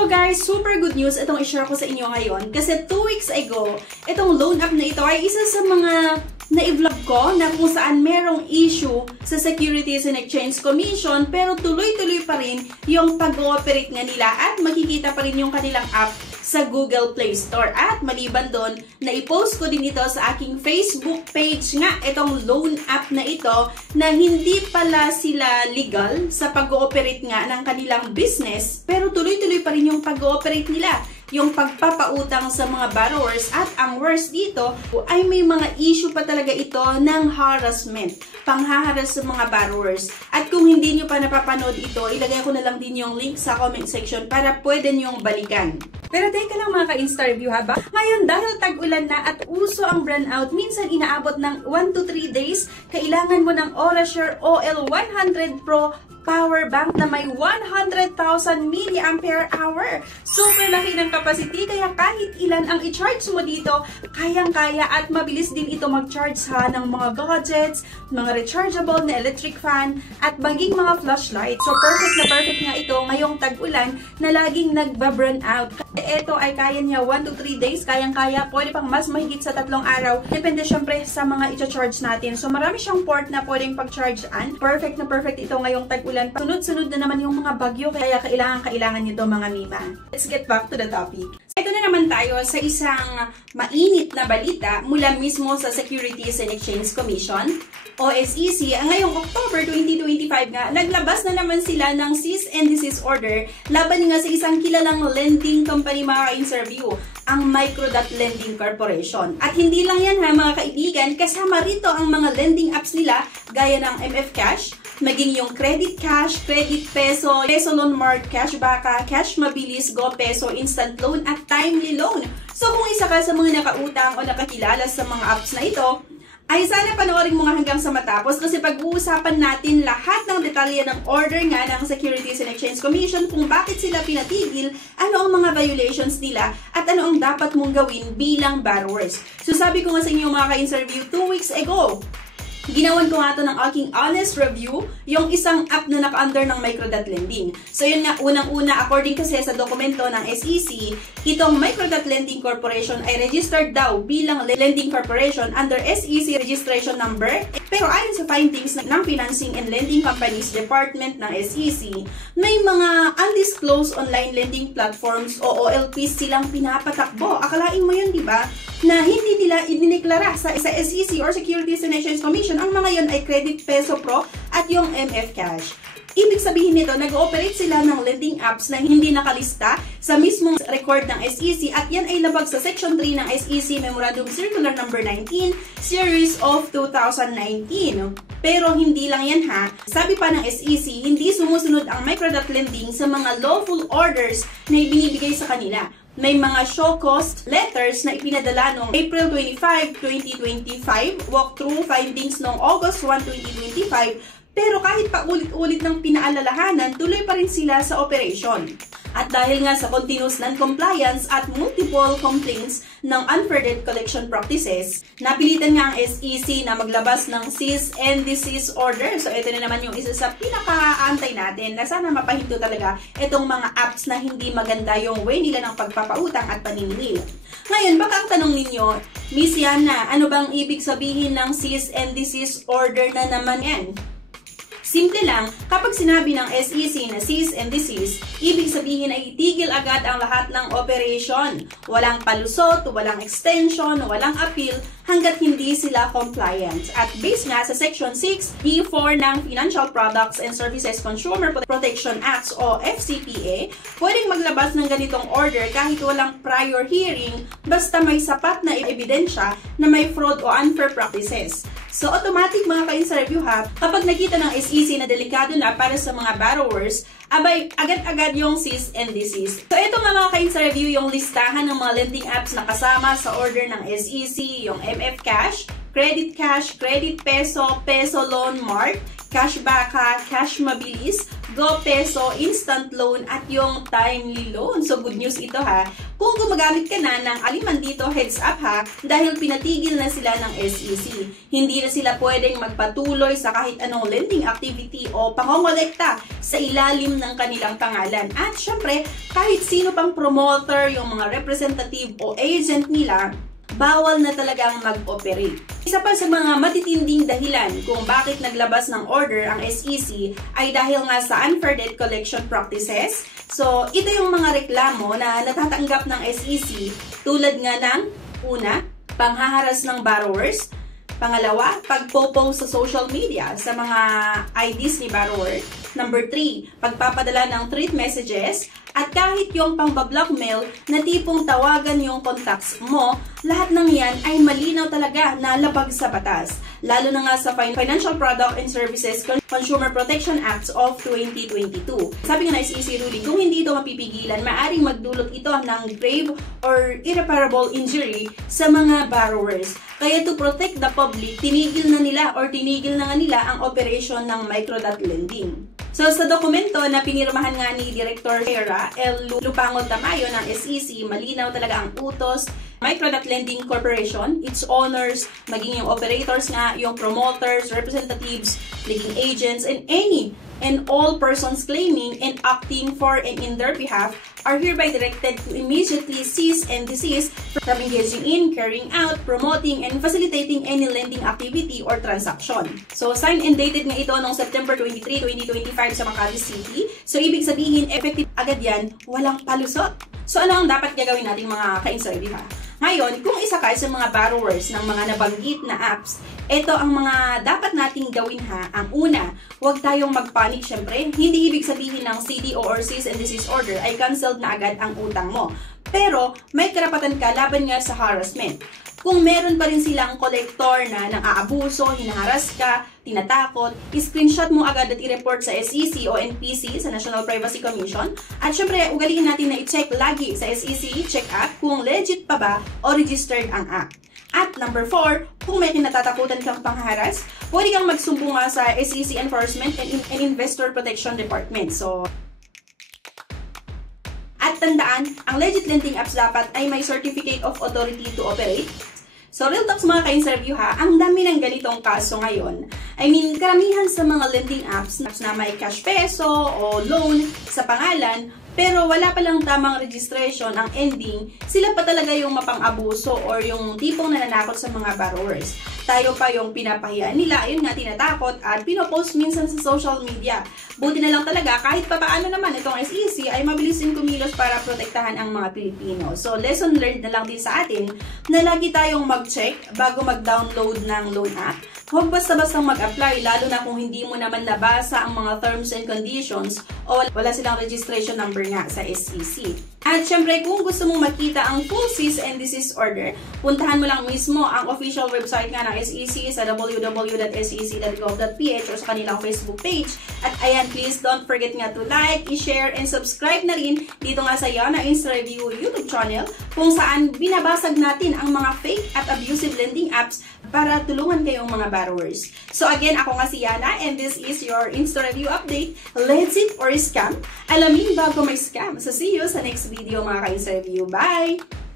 Hello guys! Super good news itong i-share ko sa inyo ngayon kasi 2 weeks ago, itong loan app na ito ay isa sa mga na-vlog ko na kung saan merong issue sa Securities and Exchange Commission pero tuloy-tuloy pa rin yung pag-ooperate nga nila at makikita pa rin yung kanilang app sa Google Play Store. At maliban doon, na-post ko din ito sa aking Facebook page nga itong loan app na ito na hindi pala sila legal sa pag-ooperate nga ng kanilang business pero tuloy-tuloy pa rin yung pag-ooperate nila, yung pagpapautang sa mga borrowers. At ang worst dito ay may mga issue pa talaga ito ng harassment, panghaharas sa mga borrowers. At kung hindi nyo pa napapanood ito, ilagay ko na lang din yung link sa comment section para pwede nyong balikan. Pero teka lang mga ka-Insta Review haba. Ngayon dahil tag-ulan na at uso ang brownout, minsan inaabot ng 1 to 3 days, kailangan mo ng Orasure OL100 Pro power bank na may 100,000 mAh. Super laki ng capacity kaya kahit ilan ang i-charge mo dito, kayang-kaya at mabilis din ito mag-charge ng mga gadgets, mga rechargeable na electric fan at maging mga flashlight. So perfect na perfect nga ito ngayong tag-ulan na laging nagba-burn out. Ito ay kaya niya 1 to 3 days, kayang-kaya, pwede pang mas mahigit sa 3 araw. Depende syempre sa mga i-charge natin. So marami siyang port na pwedeng pag-chargean. Perfect na perfect ito ngayong tag-ulan. Sunod-sunod na naman yung mga bagyo kaya kailangan nito mga mima. Let's get back to the topic. Ito na naman tayo sa isang mainit na balita mula mismo sa Securities and Exchange Commission o SEC. Ngayong October 2025 nga, naglabas na naman sila ng cease and desist order laban nga sa isang kilalang lending company mga ka-interview, ang Microdot Lending Corporation. At hindi lang yan ha mga kaibigan, kasama rito ang mga lending apps nila gaya ng MF Cash, maging yung Credit Cash, Credit Peso, Peso Loan Mart, Cashback, Cash Mabilis, Go Peso, Instant Loan at Timely Loan. So kung isa ka sa mga nakautang o nakakilala sa mga apps na ito, ay sana panoorin mo nga hanggang sa matapos kasi pag-uusapan natin lahat ng detalye ng order nga ng Securities and Exchange Commission, kung bakit sila pinatigil, ano ang mga violations nila, at ano ang dapat mong gawin bilang borrowers. So sabi ko nga sa inyo mga ka-interview 2 weeks ago, ginawan ko nga ito ng aking honest review, yung isang app na naka-under ng Microdot Lending. So yun nga, unang-una, according kasi sa dokumento ng SEC, itong Microdot Lending Corporation ay registered daw bilang lending corporation under SEC registration number. Pero ayon sa findings ng Financing and Lending Companies Department ng SEC, may mga undisclosed online lending platforms o OLPs silang pinapatakbo. Akalain mo yun, di ba? Na hindi nila idineklara sa SEC or Securities and Exchange Commission. Ang mga yon ay Credit Peso Pro at yung MF Cash. Ibig sabihin nito, nag-ooperate sila ng lending apps na hindi nakalista sa mismong record ng SEC at yan ay labag sa Section 3 ng SEC Memorandum Circular No. 19 Series of 2019. Pero hindi lang yan ha. Sabi pa ng SEC, hindi sumusunod ang Microdot Lending sa mga lawful orders na ibinibigay sa kanila. May mga show cause letters na ipinadala noong April 25, 2025, walkthrough findings noong August 1, 2025, pero kahit pa ulit-ulit ng pinaalalahanan, tuloy pa rin sila sa operation. At dahil nga sa continuous non-compliance at multiple complaints ng unfair debt collection practices, napilitan nga ang SEC na maglabas ng cease and desist order. So ito na naman yung isa sa pinaka-aantay natin na sana mapahinto talaga itong mga apps na hindi maganda yung way nila ng pagpapautang at paniningil. Ngayon, baka ang tanong ninyo, Miss Yana, ano bang ibig sabihin ng cease and desist order na naman yan? Simple lang, kapag sinabi ng SEC na cease and desist, ibig sabihin ay itigil agad ang lahat ng operation. Walang palusot, walang extension, walang appeal hanggat hindi sila compliant. At based nga sa Section 6, D4 ng Financial Products and Services Consumer Protection Acts o FCPA, pwedeng maglabas ng ganitong order kahit walang prior hearing basta may sapat na ebidensya na may fraud o unfair practices. So, automatic mga ka-interview ha, kapag nakita ng SEC na delikado na para sa mga borrowers, abay, agad-agad yung cease and desist. So, ito nga mga ka-interview yung listahan ng mga lending apps na kasama sa order ng SEC, yung MF Cash, Credit Cash, Credit Peso, Peso Loan Mart, Cashback, Cash Mabilis, Go Peso instant loan at yung timely loan. So good news ito ha. Kung gumagamit ka na ng aliman dito, heads up ha, dahil pinatigil na sila ng SEC. Hindi na sila pwedeng magpatuloy sa kahit anong lending activity o pangongolekta sa ilalim ng kanilang pangalan. At syempre, kahit sino pang promoter, yung mga representative o agent nila, bawal na talagang mag-operate. Isa pa sa mga matitinding dahilan kung bakit naglabas ng order ang SEC ay dahil nga sa unfair debt collection practices. So, ito yung mga reklamo na natatanggap ng SEC tulad nga ng una, panghaharas ng borrowers. Pangalawa, pagpo-post sa social media sa mga IDs ni borrower. Number 3, pagpapadala ng threat messages. At kahit yung pang-blackmail na tipong tawagan yung contacts mo, lahat ng yan ay malinaw talaga na labag sa batas. Lalo na nga sa Financial Product and Services Consumer Protection Act of 2022. Sabi nga na SEC ruling, kung hindi ito mapipigilan, maaring magdulot ito ng grave or irreparable injury sa mga borrowers. Kaya to protect the public, tinigil na nga nila ang operation ng microdot lending. So, sa dokumento na pinirmahan nga ni Director Hera L. Lupangon Tamayo ng SEC, malinaw talaga ang utos, Microdot Lending Corporation, its owners, maging yung operators nga, yung promoters, representatives, leading agents, and any and all persons claiming and acting for and in their behalf are hereby directed to immediately cease and desist from engaging in, carrying out, promoting, and facilitating any lending activity or transaction. So, signed and dated nga ito noong September 23, 2025 sa Makati City. So, ibig sabihin, effective agad yan, walang palusot. So, ano ang dapat gagawin nating mga ka-inserview ha? Ngayon, kung isa ka sa mga borrowers ng mga nabanggit na apps, ito ang mga dapat nating gawin ha. Ang una, huwag tayong magpanik syempre. Hindi ibig sabihin ng CDO or cease and desist order ay cancelled na agad ang utang mo. Pero, may karapatan ka laban nga sa harassment. Kung meron pa rin silang kolektor na nang-aabuso, hinaharas ka, tinatakot, screenshot mo agad at i-report sa SEC o NPC, sa National Privacy Commission. At syempre, ugaliin natin na i-check lagi sa SEC Check Act kung legit pa ba o registered ang act. At number 4, kung may kinatatakutan kang pangharas, pwede kang magsumbong sa SEC Enforcement and Investor Protection Department. So, at tandaan, ang legit lending apps dapat ay may Certificate of Authority to Operate. So, real talks mga ka-inserview ha, ang dami ng ganitong kaso ngayon. I mean, karamihan sa mga lending apps na may cash peso o loan sa pangalan, pero wala palang tamang registration ang ending, sila pa talaga yung mapang-abuso or yung tipong nananakot sa mga borrowers. Tayo pa yung pinapahiya nila, yun nga tinatakot at pinopost minsan sa social media. Buti na lang talaga kahit papaano naman itong SEC ay mabilis din kumilos para protektahan ang mga Pilipino. So lesson learned na lang din sa atin na lagi tayong mag-check bago mag-download ng loan app. Huwag basta-basta mag-apply, lalo na kung hindi mo naman nabasa ang mga terms and conditions o wala silang registration number nga sa SEC. At syempre, kung gusto mong makita ang full cease and desist order, puntahan mo lang mismo ang official website nga ng SEC sa www.sec.gov.ph or sa kanilang Facebook page. At ayan, please don't forget nga to like, i-share, and subscribe na rin dito nga sa Yana Insta Review YouTube channel kung saan binabasag natin ang mga fake at abusive lending apps para tulungan kayong mga borrowers. So again, ako nga si Yana and this is your Insta Review update. Legit or scam? Alamin bago may scam. So see you sa next video mga ka-Insta Review. Bye!